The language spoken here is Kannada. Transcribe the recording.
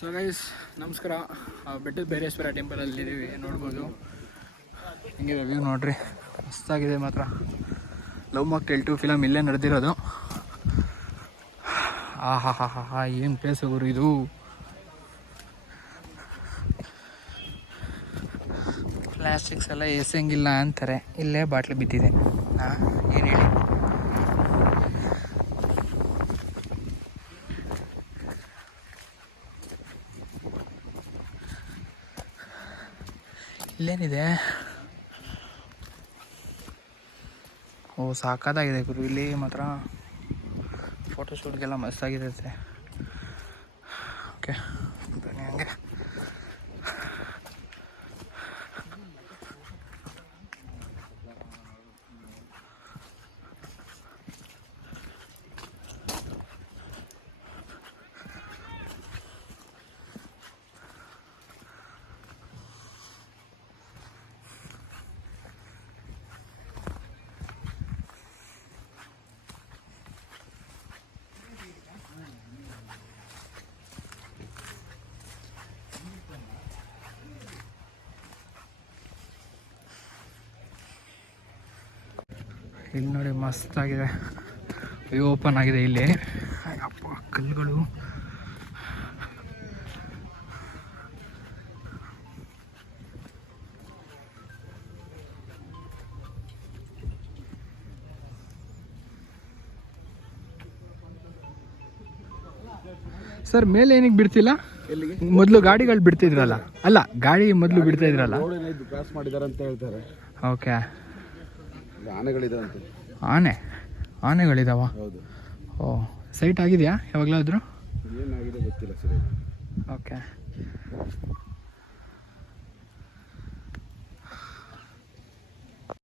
ಸೊ ಗೈಸ್ ನಮಸ್ಕಾರ. ಬೆಟ್ಟದ ಭೈರೇಶ್ವರ ಟೆಂಪಲಲ್ಲಿದ್ದೀವಿ, ನೋಡ್ಬೋದು. ಹಿಂಗಿದೆ ವ್ಯೂ ನೋಡ್ರಿ, ಮಸ್ತಾಗಿದೆ ಮಾತ್ರ. ಲವ್ ಮಾಕ್ಟೇಲ್ 2 ಫಿಲಮ್ ಇಲ್ಲೇ ನಡೆದಿರೋದು. ಹಾ ಏನು ಪ್ಲೇಸ್ ಗುರು ಇದು. ಪ್ಲಾಸ್ಟಿಕ್ಸ್ ಎಲ್ಲ ಎಸೆಂಗಿಲ್ಲ ಅಂತಾರೆ, ಇಲ್ಲೇ ಬಾಟ್ಲಿ ಬಿದ್ದಿದೆ. ಏನು ಹೇಳಿ. ಇಲ್ಲೇನಿದೆ? ಓ ಸಾಕಾಗಿದೆ ಗುರು, ಇಲ್ಲಿ ಮಾತ್ರ ಫೋಟೋಶೂಟ್ಗೆಲ್ಲ ಮಸ್ತಾಗಿರುತ್ತೆ. ಓಕೆ ಬನ್ನಿ ಹಂಗೆ. ಇಲ್ಲಿ ನೋಡಿ ಮಸ್ತಾಗಿದೆ, ವ್ಯೂ ಓಪನ್ ಆಗಿದೆ ಇಲ್ಲಿ. ಅಪ್ಪ ಕಲ್ಲುಗಳು. ಸರ್ ಮೇಲೆ ಏನಕ್ಕೆ ಬಿಡ್ತಿಲ್ಲ? ಮೊದಲು ಗಾಡಿಗಳು ಬಿಡ್ತಿದ್ರಲ್ಲ, ಅಲ್ಲ ಗಾಡಿ ಮೊದಲು ಬಿಡ್ತಾ ಇದ್ರಲ್ಲ. ಕ್ರಾಸ್ ಮಾಡಿದಾರೆ ಅಂತ ಹೇಳ್ತಾರೆ. ಓಕೆ, ಆನೆಗಳಿದಾವಂತೆ. ಆನೆಗಳಿದಾವ? ಹೌದು. ಓ ಸೈಟ್ ಆಗಿದೆಯಾ ಯಾವಾಗಲಾದರೂ? ಏನಾಗಿದೆ ಗೊತ್ತಿಲ್ಲ ಸರಿ. ಓಕೆ.